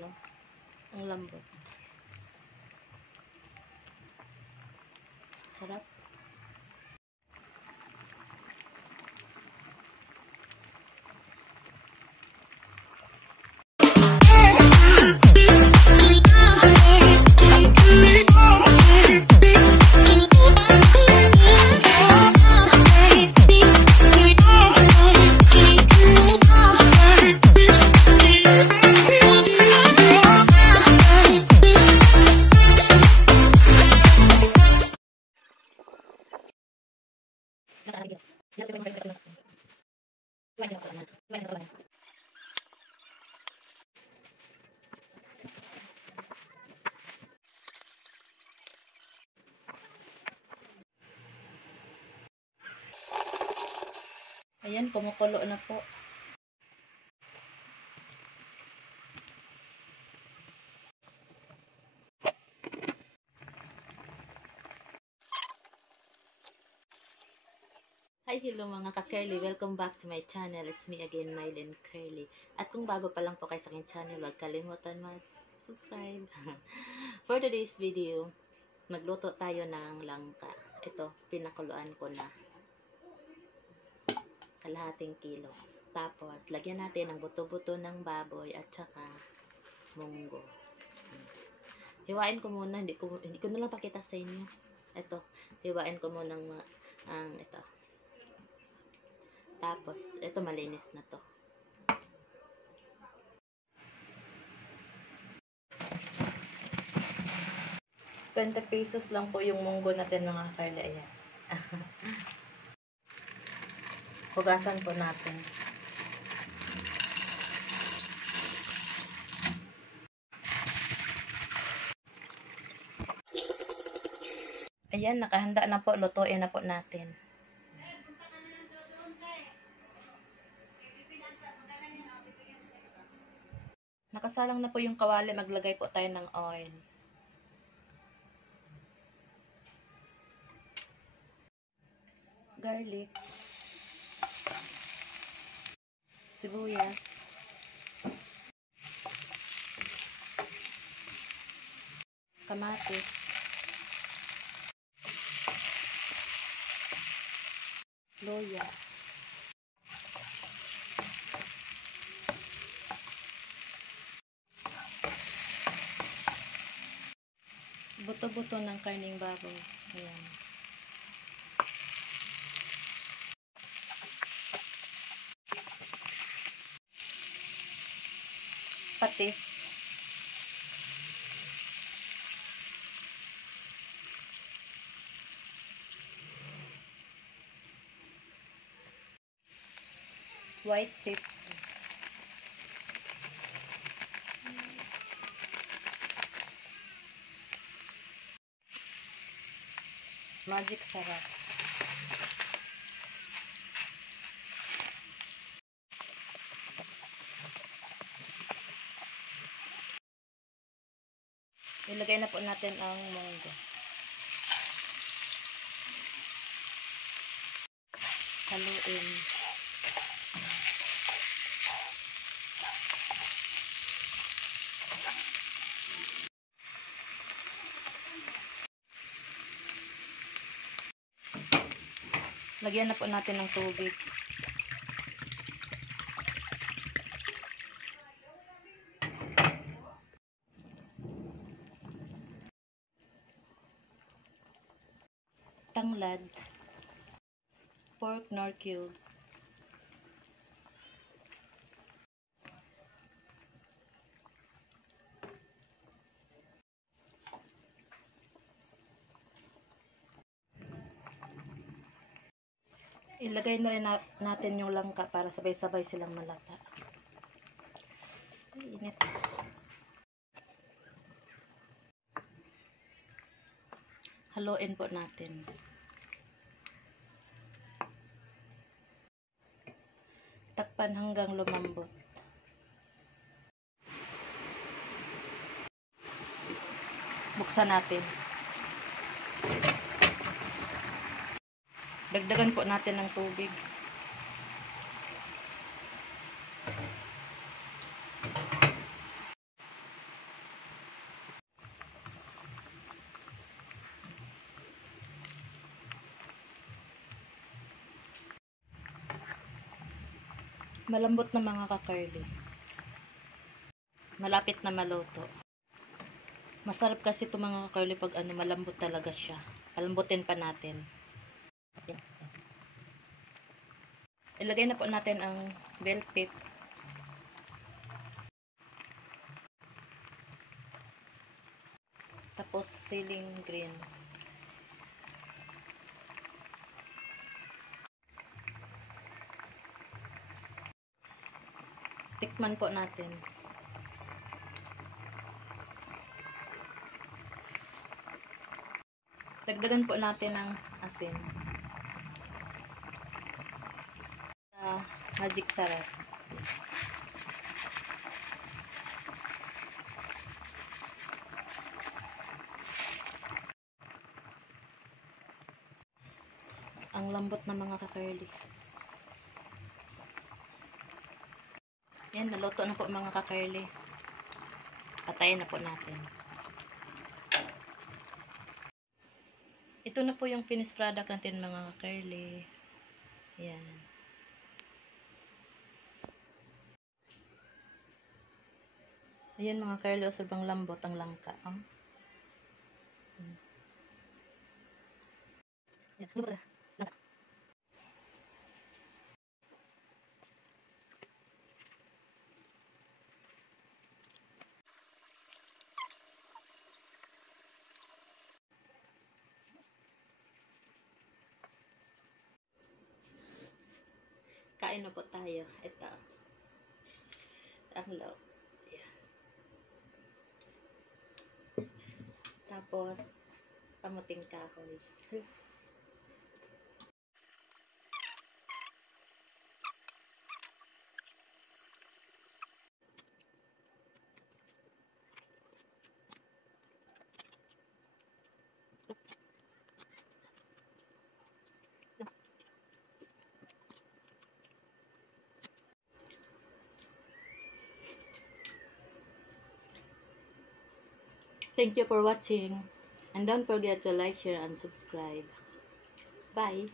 no? Ang lambot. Sarap. Ayan, kumukulo na po. Hi, hello mga ka-curly. Welcome back to my channel. It's me again, Mylene Curly. At kung bago pa lang po kayo sa aking channel, huwag kalimutan mag-subscribe. For today's video, magluto tayo ng langka. Ito, pinakuluan ko na. Kalahating kilo. Tapos, lagyan natin ng buto-buto ng baboy at saka munggo. Hiwain ko muna. Hindi ko na lang pakita sa inyo. Ito, hiwain ko muna ito. Tapos, ito malinis na to. ₱20 lang po yung munggo natin mga karla. Ayan. Hugasan po natin. Ayan, nakahanda na po. Lutuin na po natin. Nakasalang na po yung kawali. Maglagay po tayo ng oil. Garlic. Sibuyas. Kamatis. Luya. Buto-buto ng karning baboy. Ayan. Patis. White pepper. Magic sarap. Ilagay na po natin ang munggo. Haluin. Lagyan na po natin ng tubig. Tanglad. Pork nor cubes. Ilagay na rin natin yung langka para sabay-sabay silang malata. Ay, init. Haluin po natin. Takpan hanggang lumambot. Buksan natin. Dagdagan po natin ng tubig. Malambot na mga ka-curly. Malapit na maluto. Masarap kasi ito mga ka-curly pag malambot talaga siya. Palambutin pa natin. Ilagay na po natin ang bell pep. Tapos ceiling green. Tikman po natin. Dagdagan po natin ng asin. Magic sarap. Ang lambot na mga ka-curly. Yan, naluto na po mga ka-curly. Patayin na po natin. Ito na po yung finished product natin mga ka-curly. Yan. Ayan mga curly, o sobrang lambot ang langka. Kain na po tayo. Ito. Ang loob. Ayan. Tapos, kamuting kahoy. Thank you for watching. And don't forget to like, share, and subscribe. Bye!